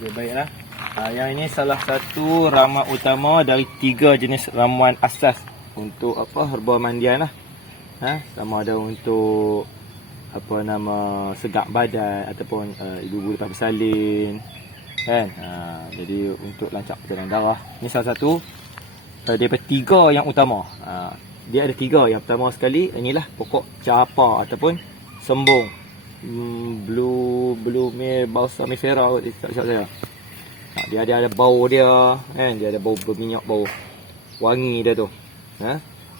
Okay, baiklah. Yang ini salah satu ramuan utama dari 3 jenis ramuan asas untuk herba mandian lah. Sama ada untuk segak badan ataupun ibu-ibu lepas bersalin kan. Jadi untuk lancar pencernaan darah. Ini salah satu daripada 3 yang utama. Dia ada 3. Yang pertama sekali inilah pokok capa ataupun sembung. Blue balsamifera tak silap saya. Dia ada bau dia kan, dia ada bau berminyak, bau wangi dia tu.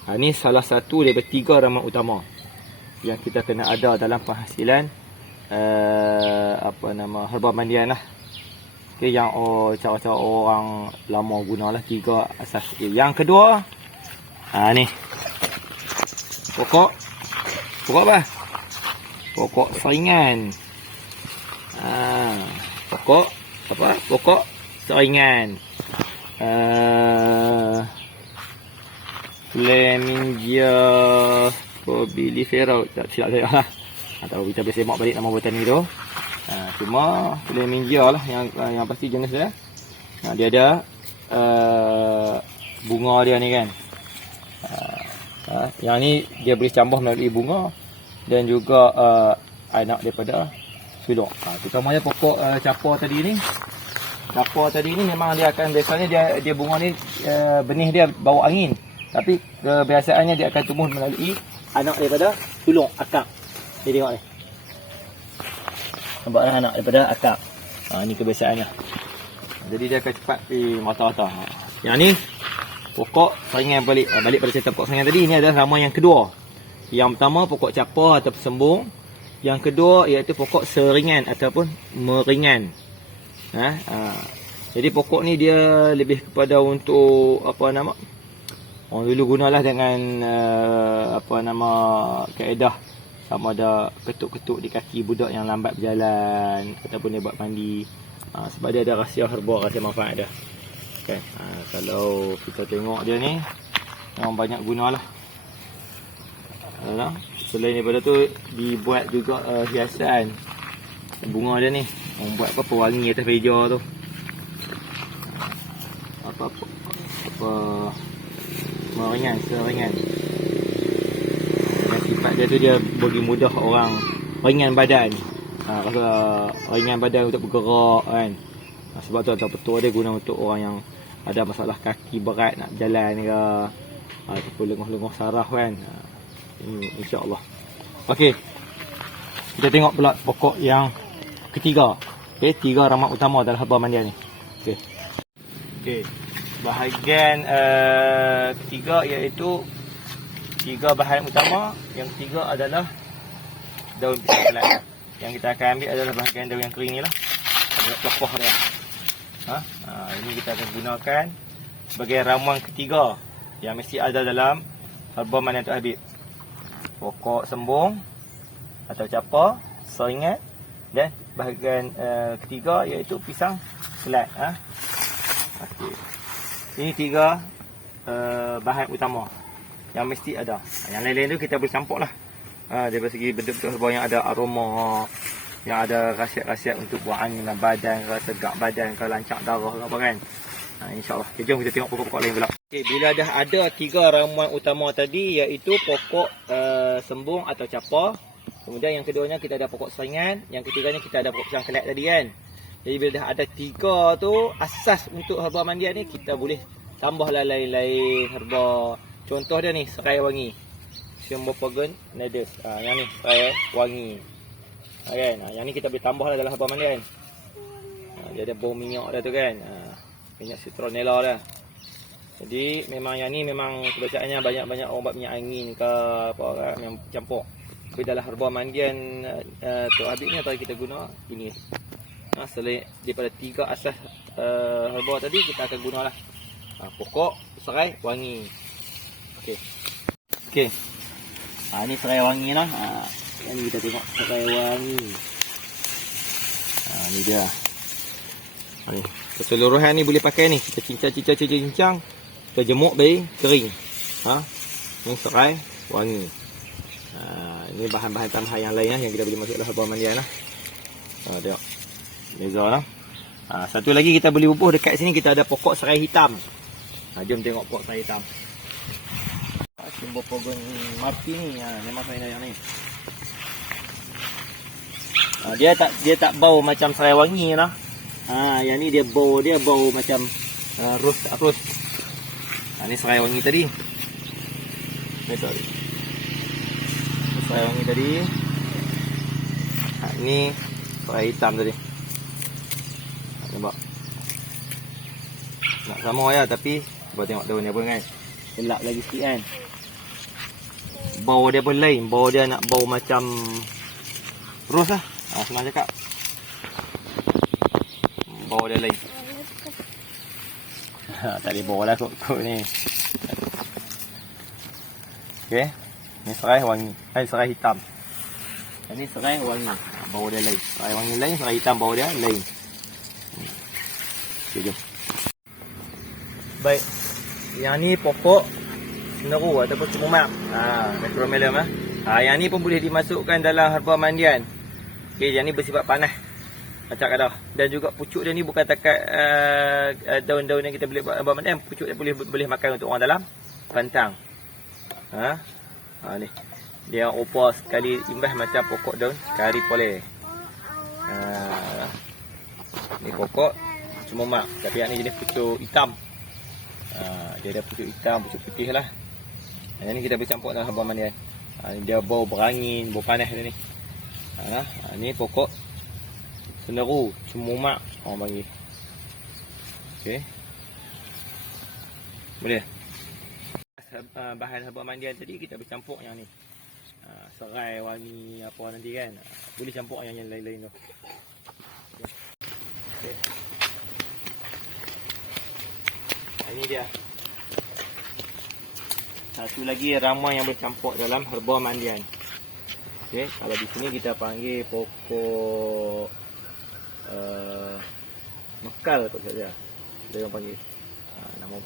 Ini salah satu daripada 3 ramuan utama yang kita kena ada dalam penghasilan herba mandian lah. Okay, yang cara-cara orang lama gunalah 3 asas. Yang kedua ni pokok apa? Pokok saringan. Pokok saringan. Flamingia fobilifera, tak silap saya lah. Atau kita boleh semak balik nama botani tu. Cuma Flamingia lah yang pasti jenis dia. Dia ada bunga dia ni kan. Yang ni dia boleh cambuh melalui bunga dan juga anak daripada sulung. Terutamanya pokok capa tadi ni. Capa tadi ni memang dia akan biasanya dia bunga ni benih dia bawa angin. Tapi kebiasaannya dia akan tumbuh melalui anak daripada sulung, akar. Ni tengok ni. Nampak dah anak daripada akar. Ni kebiasaannya. Jadi dia akan cepat pergi mata-mata. Yang ni pokok saringan balik pada cerita pokok saringan tadi. Ini adalah ramuan yang kedua. Yang pertama pokok capa atau sembung. Yang kedua iaitu pokok seringan ataupun meringan. Jadi pokok ni dia lebih kepada untuk orang dulu gunalah dengan kaedah sama ada ketuk-ketuk di kaki budak yang lambat berjalan ataupun dia buat mandi. Sebab dia ada rahsia herba, rahsia manfaat dia. Okay. Kalau kita tengok dia ni orang banyak gunalah. Selain daripada tu dibuat juga hiasan bunga dia ni. Orang buat pewangi atas meja tu. Seringan. Sifat dia tu dia bagi mudah orang ringan badan. Rasa ringan badan untuk bergerak kan. Sebab tu atau betul dia guna untuk orang yang ada masalah kaki berat nak jalan ke ataupun lenguh-lenguh saraf kan. InsyaAllah. Okey. Kita tengok pula pokok yang ketiga. Okey, 3 ramuan utama dalam herba mandian ni. Okey. Bahagian ketiga iaitu 3 bahan utama. Yang ketiga adalah daun pisang kelat. Yang kita akan ambil adalah bahagian daun yang kering ni lah. Pokok dia. Ini kita akan gunakan sebagai ramuan ketiga yang mesti ada dalam herba mandian Tok Habib. Pokok sembung atau capa, saringan dan bahagian ketiga iaitu pisang kelat. Okey. Ini 3 bahan utama yang mesti ada. Yang lain-lain tu kita boleh campur lah. Dari segi bentuk-bentuk herba yang ada aroma, yang ada khasiat-khasiat untuk buat angin dalam badan, segak badan, lancar darah ke apa kan. InsyaAllah. Okay, jom kita tengok pokok-pokok lain pula. Okay, bila dah ada 3 ramuan utama tadi iaitu pokok sembung atau capa. Kemudian yang keduanya kita ada pokok saringan. Yang ketiganya kita ada pokok pisang kelat tadi kan. Jadi bila dah ada 3 tu asas untuk herba mandian ni, kita boleh tambahlah lain-lain herba. Contoh dia ni serai wangi. Cymbopogon nidus. Yang ni serai wangi. Kan? Yang ni kita boleh tambahlah dalam herba mandian. Dia ada bau minyak dia tu kan. Minyak citronella dia. Jadi memang yang ni memang kebiasaannya banyak-banyak orang buat minyak angin ke apa yang campur. Tapi dalam herba mandian Tok Habib ni atau kita guna ini. Selain daripada 3 asas herba tadi, kita akan gunalah pokok serai wangi. Okey. Ni serai wangi lah. Yang ni kita tengok serai wangi. Ni dia. Ni keseluruhan ni boleh pakai ni. Kita cincang, kita jemuk baik kering. Ni serai wangi. Ini bahan-bahan tambahan yang lain yang kita boleh masuk dalam herba mandian lah. Tengok. Beza lah. Satu lagi kita boleh bubuh dekat sini, kita ada pokok serai hitam. Jom tengok pokok serai hitam. Simbol pogon mati ni, memang saya yang ni. Dia tak bau macam serai wangi lah. Yang ni dia bau macam rose. Ni serai wangi tadi. Betul. Serai wangi tadi. Ni serai hitam tadi. Nampak. Nak sama ya, tapi cuba tengok daun dia pun kan. Elak lagi sikit kan. Bau dia pun lain. Bau dia nak bau macam rose lah. Senang cakap. Bau dia lain. Tak boleh bau lah kot ni. Okey. Ni serai wangi. Serai hitam. Ini serai wangi. Bau dia lain. Serai wangi lain, serai hitam bau dia lain. Okey, jom. Baik. Yang ni pokok seneru ataupun cemumak. Necromelum lah. Yang ni pun boleh dimasukkan dalam herba mandian. Okey, yang ni bersifat panas. Macam kadah. Dan juga pucuk dia ni bukan takat daun-daun yang kita boleh buat herba mandian. Pucuk dia boleh makan untuk orang dalam pantang. Ni. Dia upah sekali imbas macam pokok daun kari pole. Ni pokok cemumak. Tapi yang ni jenis pucuk hitam. Dia ada pucuk hitam, pucuk putih lah. Yang ni kita boleh campur dalam herba mandian. Dia bau berangin, bau panas dia ni. Ni pokok seneru, cemumak orang panggil. Okey. Boleh. Bahan herba mandian tadi kita boleh campur yang ni. Serai, wangi apa nanti kan. Boleh campur yang lain-lain tu. Okey. Ini dia. Satu lagi ramuan yang boleh campur dalam herba mandian. Okey, kalau di sini kita panggil pokok mekal kot saja. Dia orang panggil. Nama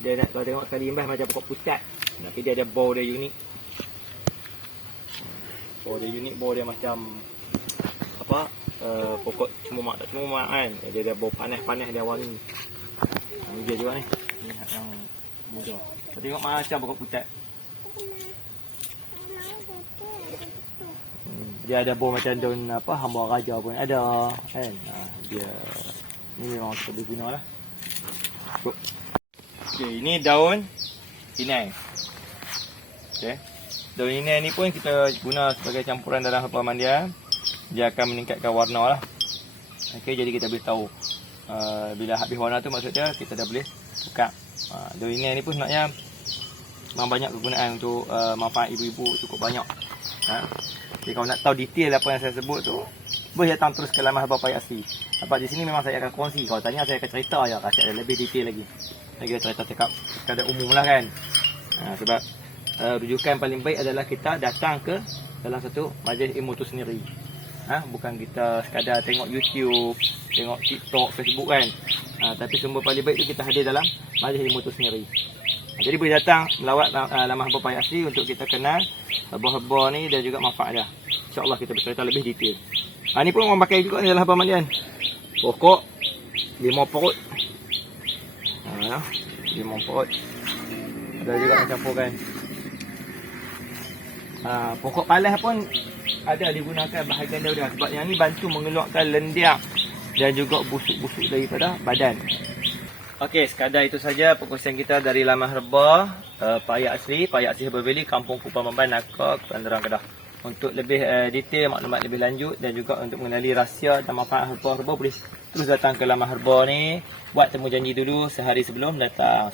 dia nak kalau tengok sekali imbas macam pokok pucat. Tapi dia ada bau dia unik. Bau dia macam apa? Pokok cemumak tak cemumak kan. Dia ada bau panas-panas, dia wangi. Ini dia juga ni. Ni yang muda. Kita tengok macam pokok pucat. Dia ada bau macam daun apa, hamba raja pun ada kan. Dia ni memang kita boleh guna lah. Okey, ini daun inai. Okey. Daun inai ni pun kita guna sebagai campuran dalam herba mandian. Dia akan meningkatkan warna lah. Okey, jadi kita boleh tahu bila habis warna tu maksudnya kita dah boleh buka. Daun inai ni pun sebenarnya memang banyak kegunaan untuk manfaat ibu-ibu cukup banyak. Jadi kalau nak tahu detail apa yang saya sebut tu, boleh datang terus ke laman Herba Payah Asli. Sebab di sini memang saya akan kongsi. Kalau tanya saya akan cerita je, kasih ada lebih detail lagi. Lagi cerita cakap sekadar umum lah kan. Sebab rujukan paling baik adalah kita datang ke dalam satu majlis ilmu tu sendiri. Bukan kita sekadar tengok YouTube, tengok TikTok, Facebook kan. Tapi sumber paling baik tu kita hadir dalam majlis ilmu tu sendiri. Jadi boleh datang melawat laman Herba Payah Asli untuk kita kenal herba-herba ni dan juga manfaat dia. InsyaAllah kita bercerita lebih detail. Ni pun orang pakai juga ni dalam herba mandian. Pokok limau perut. 5 perut. Ada juga yang campurkan. Pokok palas pun ada digunakan bahagian daun dia. Sebab yang ni bantu mengeluarkan lendiak dan juga busuk-busuk daripada badan. Okey, sekadar itu saja perkongsian kita dari laman herba Payah Asli Herbal Valley, Kampung Kupang Memban, Nakak, Kepulauan Kedah. Untuk lebih detail, maklumat lebih lanjut dan juga untuk mengenali rahsia dan manfaat herba-herba, boleh terus datang ke laman herba ni. Buat temu janji dulu sehari sebelum datang.